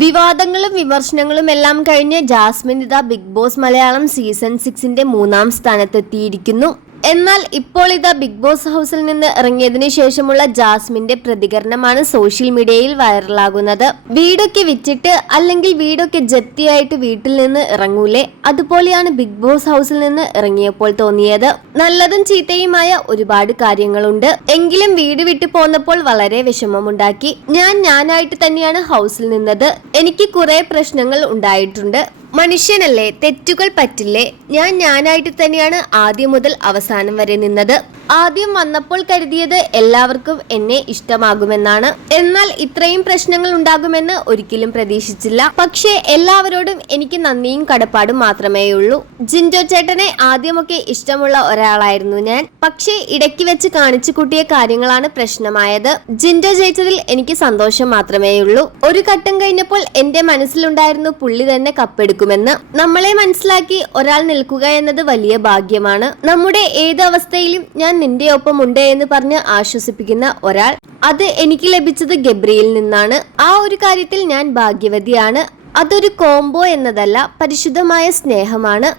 വിവാദങ്ങളും വിമർശനങ്ങളും എല്ലാം കഴിഞ്ഞ് ജാസ്മിൻ ഇതാ ബിഗ് ബോസ് മലയാളം സീസൺ സിക്സിന്റെ മൂന്നാം സ്ഥാനത്തെത്തിയിരിക്കുന്നു. എന്നാൽ ഇപ്പോൾ ഇതാ ബിഗ് ബോസ് ഹൗസിൽ നിന്ന് ഇറങ്ങിയതിനു ശേഷമുള്ള ജാസ്മിന്റെ പ്രതികരണമാണ് സോഷ്യൽ മീഡിയയിൽ വൈറലാകുന്നത്. വീടൊക്കെ വിറ്റിട്ട് അല്ലെങ്കിൽ വീടൊക്കെ ജപ്തിയായിട്ട് വീട്ടിൽ നിന്ന് ഇറങ്ങൂലേ? അതുപോലെയാണ് ബിഗ് ബോസ് ഹൗസിൽ നിന്ന് ഇറങ്ങിയപ്പോൾ തോന്നിയത്. നല്ലതും ചീത്തയുമായ ഒരുപാട് കാര്യങ്ങളുണ്ട്. എങ്കിലും വീട് വിട്ടു പോന്നപ്പോൾ വളരെ വിഷമമുണ്ടാക്കി. ഞാൻ ഞാനായിട്ട് തന്നെയാണ് ഹൗസിൽ നിന്നത്. എനിക്ക് കുറെ പ്രശ്നങ്ങൾ ഉണ്ടായിട്ടുണ്ട്. മനുഷ്യനല്ലേ തെറ്റുകൾ പറ്റില്ലേ? ഞാൻ ഞാനായിട്ട് തന്നെയാണ് ആദ്യം മുതൽ അവസാനം വരെ നിന്നത്. ആദ്യം വന്നപ്പോൾ കരുതിയത് എല്ലാവർക്കും എന്നെ ഇഷ്ടമാകുമെന്നാണ്. എന്നാൽ ഇത്രയും പ്രശ്നങ്ങൾ ഉണ്ടാകുമെന്ന് ഒരിക്കലും പ്രതീക്ഷിച്ചില്ല. പക്ഷേ എല്ലാവരോടും എനിക്ക് നന്ദിയും കടപ്പാടും മാത്രമേ ഉള്ളൂ ജിൻഡോ ചേട്ടനെ ആദ്യമൊക്കെ ഇഷ്ടമുള്ള ഒരാളായിരുന്നു ഞാൻ. പക്ഷേ ഇടയ്ക്ക് വെച്ച് കാണിച്ചു കൂട്ടിയ കാര്യങ്ങളാണ് പ്രശ്നമായത്. ജിൻഡോ ജയിച്ചതിൽ എനിക്ക് സന്തോഷം മാത്രമേയുള്ളൂ. ഒരു ഘട്ടം കഴിഞ്ഞപ്പോൾ എന്റെ മനസ്സിലുണ്ടായിരുന്നു പുള്ളി തന്നെ കപ്പെടുക്കുമെന്ന് നമ്മളെ മനസ്സിലാക്കി ഒരാൾ നിൽക്കുക എന്നത് വലിയ ഭാഗ്യമാണ്. നമ്മുടെ ഏത് അവസ്ഥയിലും ഞാൻ നിന്റെ ഒപ്പം ഉണ്ട് എന്ന് പറഞ്ഞ് ആശ്വസിപ്പിക്കുന്ന ഒരാൾ അത് എനിക്ക് ലഭിച്ചത് ഗബ്രിയിൽ നിന്നാണ്. ആ ഒരു കാര്യത്തിൽ ഞാൻ ഭാഗ്യവതിയാണ്. അതൊരു കോംബോ എന്നതല്ല പരിശുദ്ധമായ സ്നേഹമാണ്.